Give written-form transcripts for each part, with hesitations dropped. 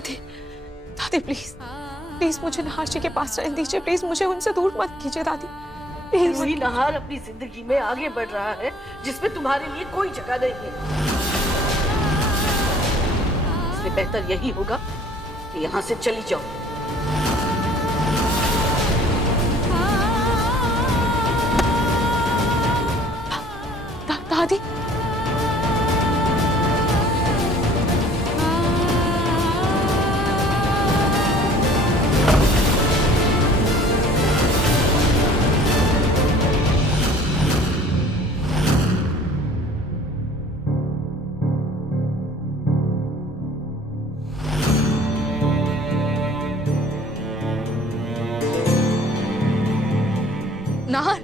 दादी, दादी please please मुझे नहार जी के पास रहने दीजिए, प्लीज मुझे उनसे दूर मत कीजिए दादी प्लीज। वही नहार अपनी जिंदगी में आगे बढ़ रहा है जिसमें तुम्हारे लिए कोई जगह नहीं है। इससे बेहतर यही होगा कि यहाँ से चली जाओ। दादी नाहर,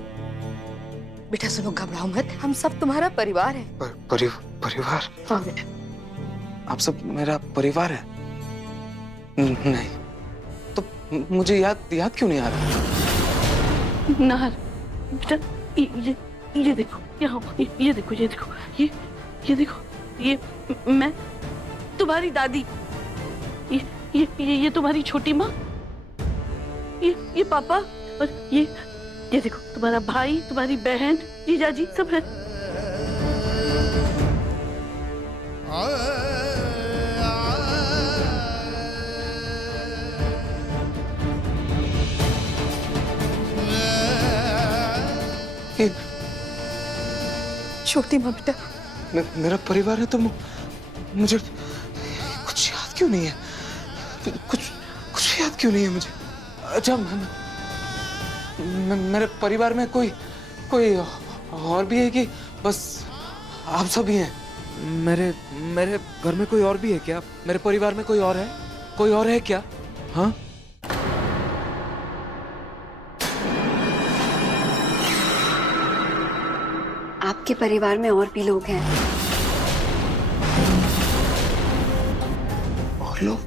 बेटा सुनो, घबराओ मत, हम सब तुम्हारा परिवार है। परिवार? हाँ बेटा। आप सब मेरा परिवार है? नहीं, तो मुझे याद क्यों नहीं आ रहा? नाहर बेटा, ये देखो, यहाँ ये देखो, ये देखो, ये मैं तुम्हारी दादी, ये तुम्हारी छोटी माँ, ये पापा, और ये देखो तुम्हारा भाई, तुम्हारी बहन, जीजाजी सब है। छोटी माँ बेटा, मेरा परिवार है तो मुझे कुछ याद क्यों नहीं है? कुछ याद क्यों नहीं है मुझे? अच्छा, मेरे परिवार में कोई और भी है कि बस आप सब ही हैं? मेरे घर में कोई और भी है क्या? मेरे परिवार में कोई और है? कोई और है क्या? हाँ? आपके परिवार में और भी लोग हैं। और लोग?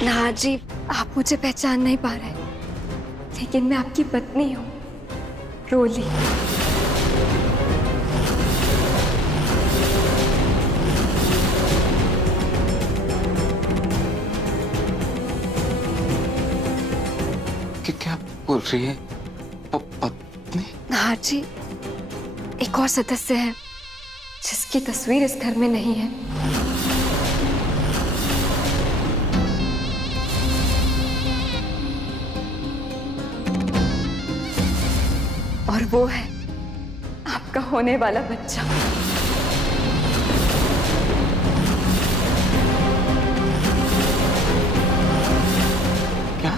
नाहर जी, आप मुझे पहचान नहीं पा रहे, लेकिन मैं आपकी पत्नी हूँ, रोली। क्या बोल रही है? पत्नी? नाहर जी, एक और सदस्य है जिसकी तस्वीर इस घर में नहीं है। और वो है आपका होने वाला बच्चा। क्या?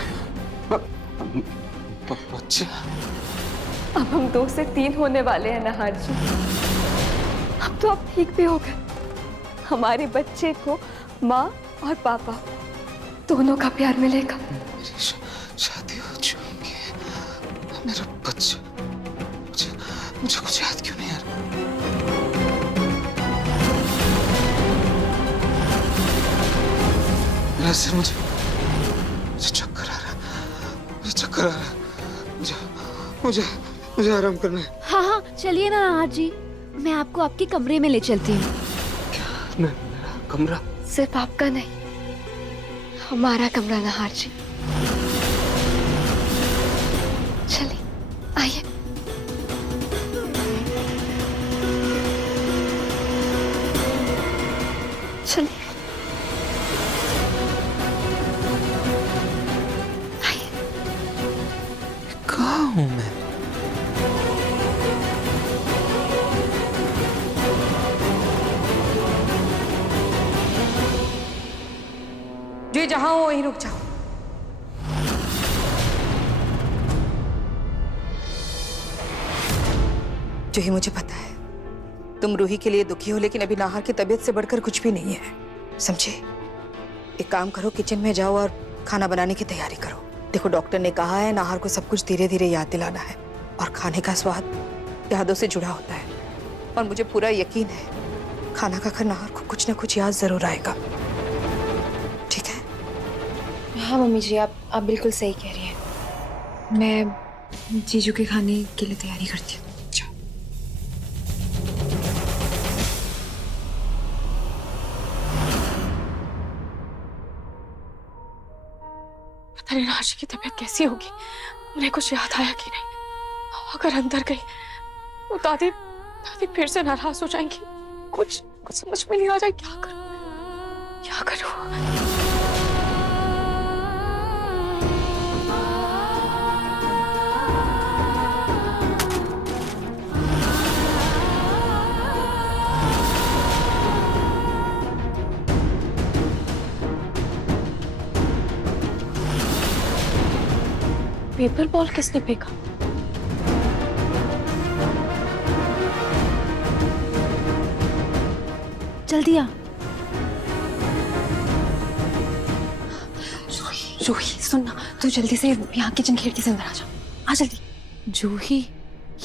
बच्चा? अब हम 2 से 3 होने वाले हैं नाहर जी। अब तो आप ठीक भी हो गए। हमारे बच्चे को माँ और पापा दोनों का प्यार मिलेगा। मेरी शादी हो चुकी है। मेरा बच्चा, मुझे कुछ याद क्यों नहीं आ रहा? मेरा सिर, मुझे चक्कर आ रहा, मुझे चक्कर आ रहा, मुझे आराम करना है। हाँ, चलिए ना नाहर जी, मैं आपको आपके कमरे में ले चलती हूँ। मेरा कमरा? सिर्फ आपका नहीं, हमारा कमरा नाहर जी। चलिए, आइए। चलिए, आइए। कहाँ हूँ मैं? जी जहां हो वहीं रुक जाओ। जो ही मुझे पता है तुम रूही के लिए दुखी हो, लेकिन अभी नाहर की तबीयत से बढ़कर कुछ भी नहीं है, समझे? एक काम करो, किचन में जाओ और खाना बनाने की तैयारी करो। देखो, डॉक्टर ने कहा है नाहर को सब कुछ धीरे धीरे याद दिलाना है, और खाने का स्वाद यादों से जुड़ा होता है, और मुझे पूरा यकीन है खाना खाकर नाहर को कुछ ना कुछ याद जरूर आएगा। ठीक है? हाँ मम्मी जी, आप बिल्कुल सही कह रही हैं। मैं जीजू के खाने के लिए तैयारी करती हूँ। पता नहीं राशि की तबीयत कैसी होगी, उन्हें कुछ याद आया कि नहीं। अगर अंदर गई तो दादी फिर से नाराज हो जाएंगी। कुछ समझ में नहीं आ रहा क्या करूं, क्या करूं। पेपर बॉल किसने फेंका? जल्दी आ। जूही सुन ना, तू जल्दी से यहाँ किचन खिड़की से अंदर आ जा। आ जल्दी। जूही,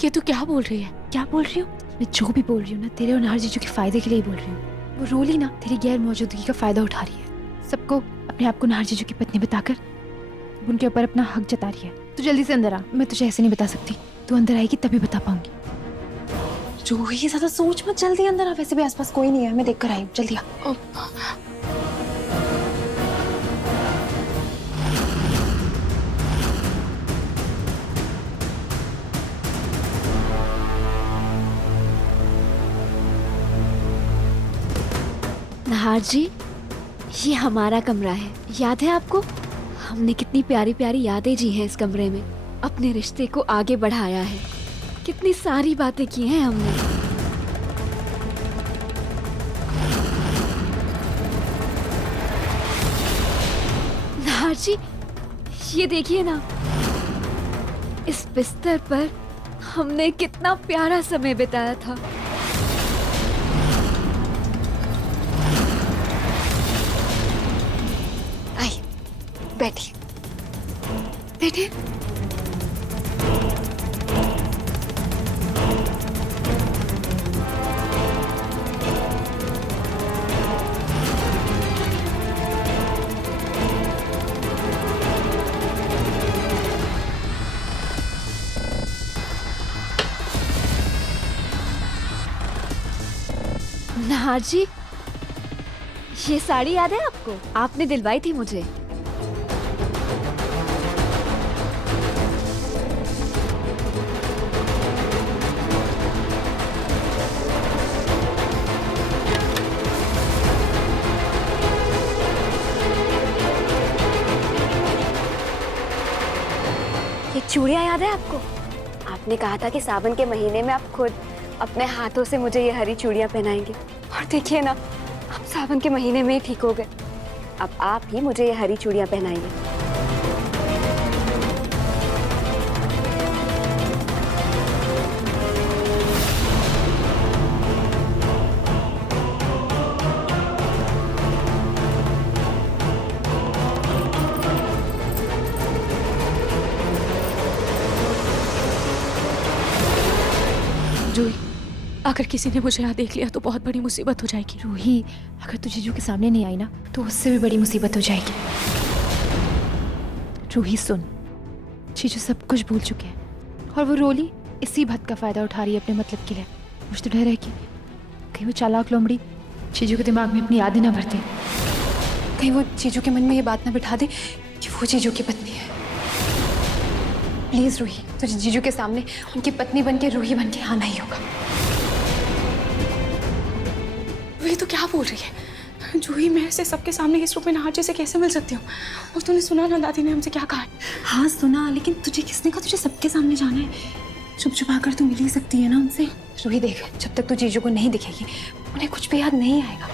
ये तू क्या बोल रही है? क्या बोल रही हूँ? मैं जो भी बोल रही हूँ ना, तेरे और नाहर जीजू के फायदे के लिए ही बोल रही हूँ। वो रोली ना तेरी गैर मौजूदगी का फायदा उठा रही है। सबको अपने आप को नाहर जीजू की पत्नी बताकर उनके ऊपर अपना हक जता रही है। तू जल्दी से अंदर आ, मैं तुझे ऐसे नहीं बता सकती। तू अंदर आएगी तभी बता पाऊंगी। जूही ज्यादा सोच मत, जल्दी अंदर आ। वैसे भी आसपास कोई नहीं है, मैं देख कर आई हूँ। जल्दी आ। नाहर जी, ये हमारा कमरा है, याद है आपको? हमने कितनी प्यारी प्यारी यादें जी हैं इस कमरे में। अपने रिश्ते को आगे बढ़ाया है, कितनी सारी बातें की हैं हमने। नाहर जी, ये देखिए ना, इस बिस्तर पर हमने कितना प्यारा समय बिताया था। आई, बैठिए बैठिए। नाहर जी, ये साड़ी याद है आपको? आपने दिलवाई थी मुझे। ये चूड़ियाँ याद है आपको? आपने कहा था कि सावन के महीने में आप खुद अपने हाथों से मुझे ये हरी चूड़ियाँ पहनाएंगे। और देखिए ना, आप सावन के महीने में ही ठीक हो गए। अब आप ही मुझे ये हरी चूड़ियाँ पहनाएंगे। जूही, अगर किसी ने मुझे यहाँ देख लिया तो बहुत बड़ी मुसीबत हो जाएगी। रूही, अगर तू जीजू के सामने नहीं आई ना तो उससे भी बड़ी मुसीबत हो जाएगी। रूही सुन, जीजू सब कुछ भूल चुके हैं और वो रोली इसी बात का फायदा उठा रही है अपने मतलब के लिए। मुझे तो डर है कि कहीं वो चालाक लोमड़ी जीजू के दिमाग में अपनी यादें ना भर दे। कहीं वो जीजू के मन में ये बात ना बिठा दे कि वो जीजू की पत्नी है। प्लीज रूही, तुझे जीजू के सामने उनकी पत्नी बन के रूही बन के आना ही होगा। ये तो क्या बोल रही है जूही? मैं ऐसे सबके सामने इस रूप में नाहर जी से कैसे मिल सकती हूँ? और तूने सुना ना दादी ने हमसे क्या कहा है? हाँ सुना, लेकिन तुझे किसने कहा तुझे सबके सामने जाना है? चुप चुप आकर तू मिल ही सकती है ना उनसे। रूही देख, जब तक तू जीजू को नहीं दिखेगी उन्हें कुछ भी याद नहीं आएगा।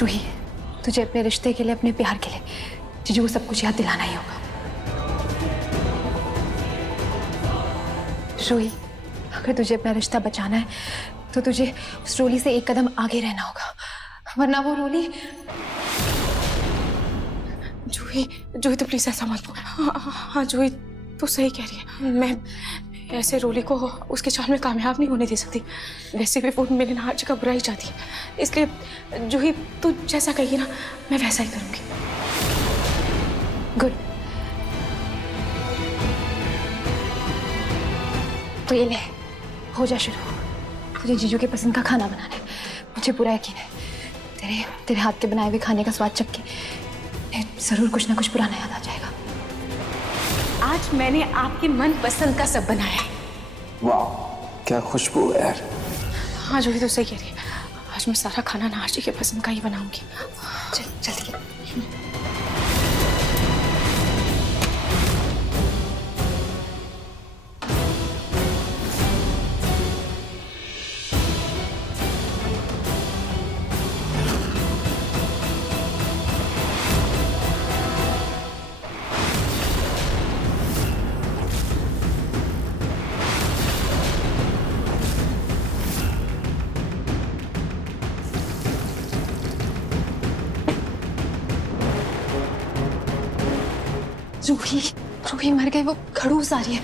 रूही, तुझे अपने रिश्ते के लिए, अपने प्यार के लिए जीजू को सब कुछ याद दिलाना ही होगा। रूही, अगर तुझे अपना रिश्ता बचाना है तो तुझे उस रोली से एक कदम आगे रहना होगा, वरना वो रोली। जूही तो प्लीज ऐसा मत बोल। हाँ जूही, तू सही कह रही है। ऐसे रोली को उसके चाल में कामयाब नहीं होने दे सकती। वैसे भी वो मेरे नाहर जी का बुरा ही चाहती है, इसलिए जूही तू जैसा कही ना मैं वैसा ही करूंगी। गुड। तो ये ले, हो जा शुरू। तुझे जीजू के पसंद का खाना बनाना है। मुझे पूरा यकीन है तेरे हाथ के बनाए हुए खाने का स्वाद चख के जरूर कुछ ना कुछ पुराना याद आ जाएगा। आज मैंने आपके मन पसंद का सब बनाया है। वाह, क्या खुशबू है यार। हाँ जूही तो सही कह रही है, आज मैं सारा खाना नाहर जी के पसंद का ही बनाऊंगी। चल जल्दी। रूही रूही मर गए, वो खड़ूस आ रही है।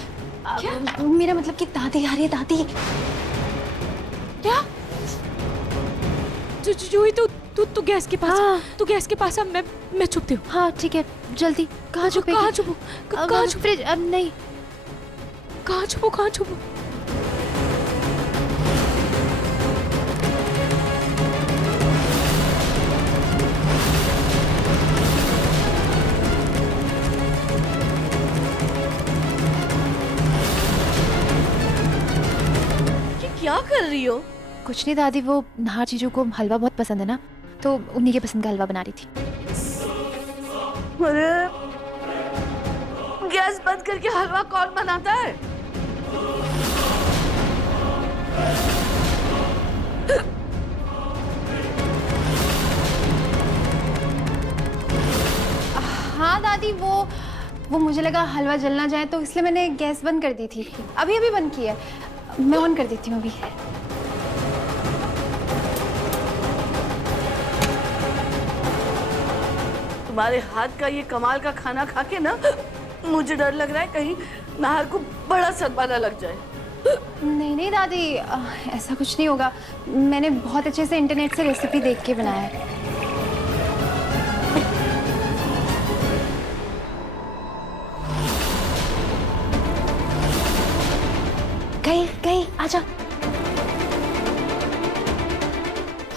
क्या? मेरा मतलब कि दादी आ रही है, दादी। क्या? जूही तू तू तू गैस के पास। हाँ। तू गैस के पास आ, मैं छुपती हूँ। हाँ ठीक है, जल्दी। कहाँ छुपेगी? कहाँ छुपू? कहाँ छुप? फ्रिज? अब नहीं। कहाँ छुपू? कहाँ छुपू? क्या कर रही हो? कुछ नहीं दादी, वो नाहर जीजू को हलवा बहुत पसंद है ना, तो उन्हीं के पसंद का हलवा बना रही थी। अरे गैस बंद करके हलवा कौन बनाता है? हाँ दादी, वो मुझे लगा हलवा जल ना जाए तो इसलिए मैंने गैस बंद कर दी थी। अभी अभी बंद की है, मैं ऑन कर देती हूँ अभी। तुम्हारे हाथ का ये कमाल का खाना खा के ना मुझे डर लग रहा है कहीं नाहर को बड़ा सदमा ना लग जाए। नहीं नहीं दादी, ऐसा कुछ नहीं होगा। मैंने बहुत अच्छे से इंटरनेट से रेसिपी देख के बनाया है। गई आजा।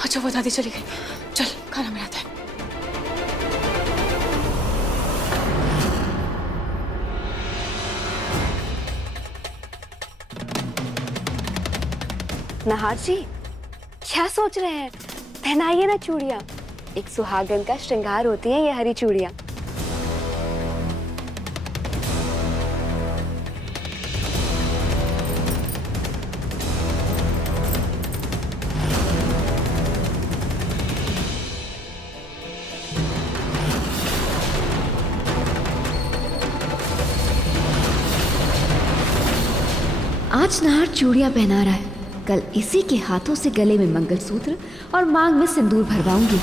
अच्छा वो दादी चली गई, चल खाना बनाता है। नाहर जी क्या सोच रहे हैं? पहनाइए ना चूड़ियाँ। एक सुहागन का श्रृंगार होती है ये हरी चूड़ियाँ। आज नाहर चूड़ियां पहना रहा है, कल इसी के हाथों से गले में मंगलसूत्र और मांग में सिंदूर भरवाऊंगी।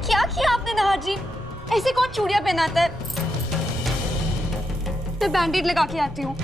क्या किया आपने नाहर जी? ऐसे कौन चूड़ियां पहनाता है? मैं बैंडेड लगा के आती हूँ।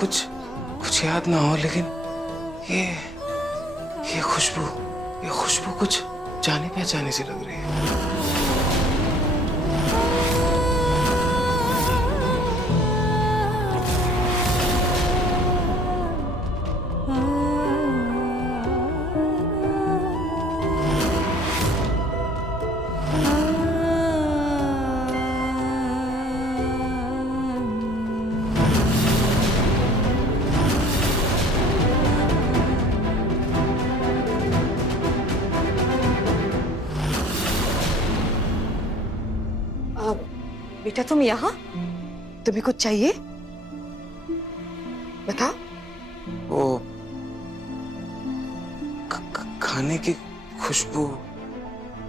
कुछ याद ना हो, लेकिन ये खुशबू कुछ जानी पहचानी सी लग रही है। बेटा तुम यहाँ? तुम्हें कुछ चाहिए? बताओ। वो खाने की खुशबू।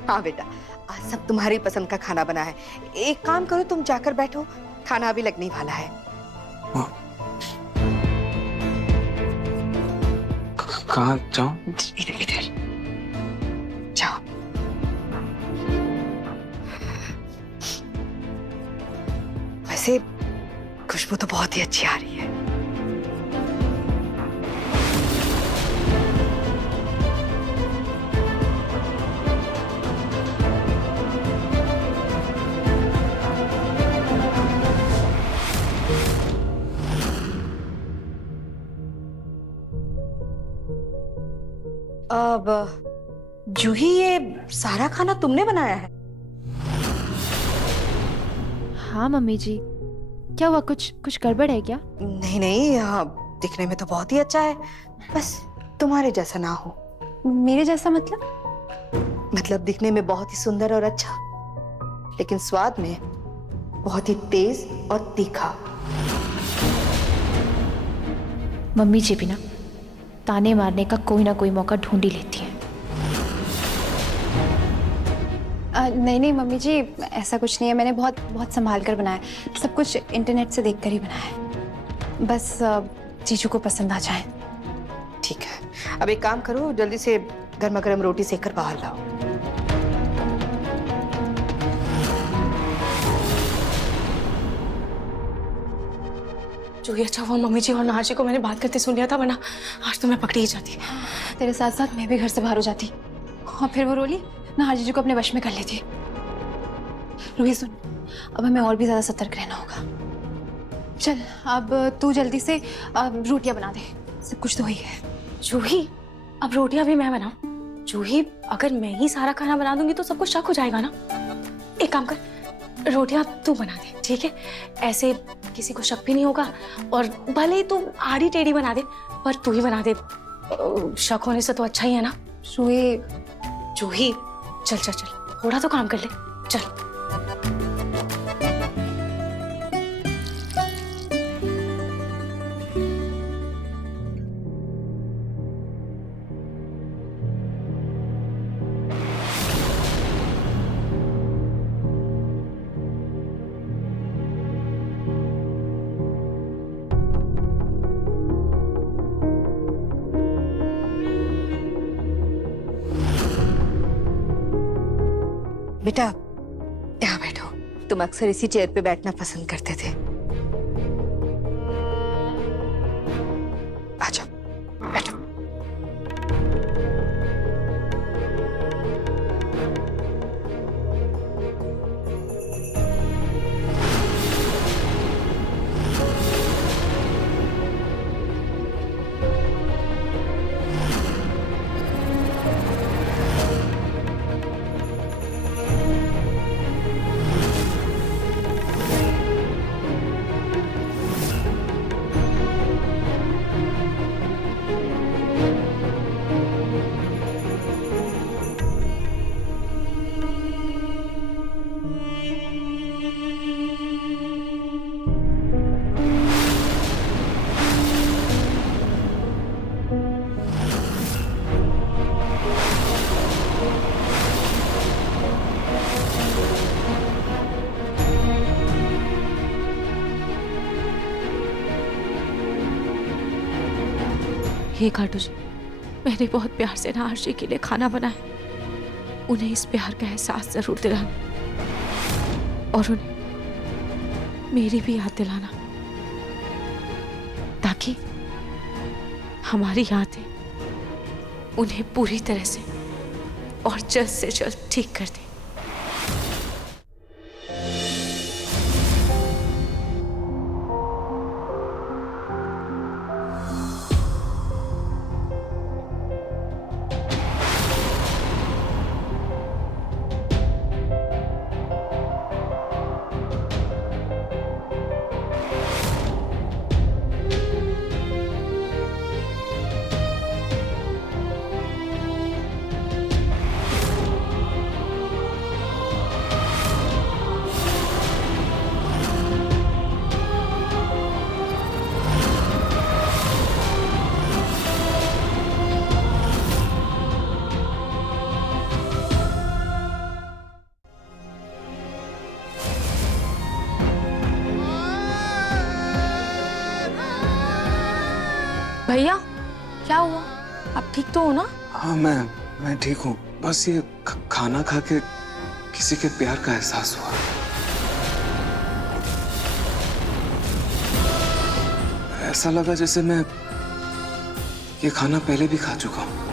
हाँ बेटा, आज सब तुम्हारी पसंद का खाना बना है। एक काम करो, तुम जाकर बैठो, खाना अभी लगने वाला है। कहाँ जाऊं? इधर इधर जाओ। वैसे खुशबू तो बहुत ही अच्छी आ रही है। अब जूही, ये सारा खाना तुमने बनाया है? हाँ मम्मी जी, क्या हुआ? कुछ गड़बड़ है क्या? नहीं नहीं, दिखने में तो बहुत ही अच्छा है, बस तुम्हारे जैसा ना हो। मेरे जैसा मतलब? मतलब दिखने में बहुत ही सुंदर और अच्छा, लेकिन स्वाद में बहुत ही तेज और तीखा। मम्मी जी भी ना ताने मारने का कोई ना कोई मौका ढूंढ ही लेती है। नहीं नहीं मम्मी जी, ऐसा कुछ नहीं है। मैंने बहुत बहुत संभाल कर बनाया है। सब कुछ इंटरनेट से देखकर ही बनाया है। बस जीजू को पसंद आ जाए। ठीक है, अब एक काम करो, जल्दी से गर्मा गर्म रोटी सेक कर बाहर लाओ। जो ही अच्छा हुआ मम्मी जी और नाहर जी को मैंने बात करते सुन लिया था, वरना आज तो मैं पकड़ी ही जाती। तेरे साथ साथ मैं भी घर से बाहर हो जाती और फिर वो रोली नाहर जीजू को अपने वश में कर लेती। रूही सुन, अब हमें और भी ज्यादा सतर्क रहना होगा। चल अब तू जल्दी से रोटियां बना दे, सब कुछ तो ही है। जूही, अब रोटियां भी मैं बनाऊं? जूही, अगर मैं ही सारा खाना बना दूंगी तो सबको शक हो जाएगा ना। एक काम कर, रोटियां तू बना दे, ठीक है? ऐसे किसी को शक भी नहीं होगा, और भले ही तू आड़ी टेढ़ी बना दे, पर तू ही बना दे। शक होने से तो अच्छा ही है ना। रूही, जूही, चल चल चल, थोड़ा तो काम कर ले, चल। बेटा यहाँ बैठो, तुम अक्सर इसी चेयर पे बैठना पसंद करते थे। आ जाओ, बैठो। हे खाटू जी, मैंने बहुत प्यार से नाहर जी के लिए खाना बनाया। उन्हें इस प्यार का एहसास जरूर दिलाना और उन्हें मेरी भी याद दिलाना, ताकि ताकि हमारी यादें उन्हें पूरी तरह से और जल्द से जल्द ठीक कर दें। भैया क्या हुआ? आप ठीक तो हो ना? हाँ, मैं ठीक हूँ। बस ये खाना खा के किसी के प्यार का एहसास हुआ। ऐसा लगा जैसे मैं ये खाना पहले भी खा चुका हूँ।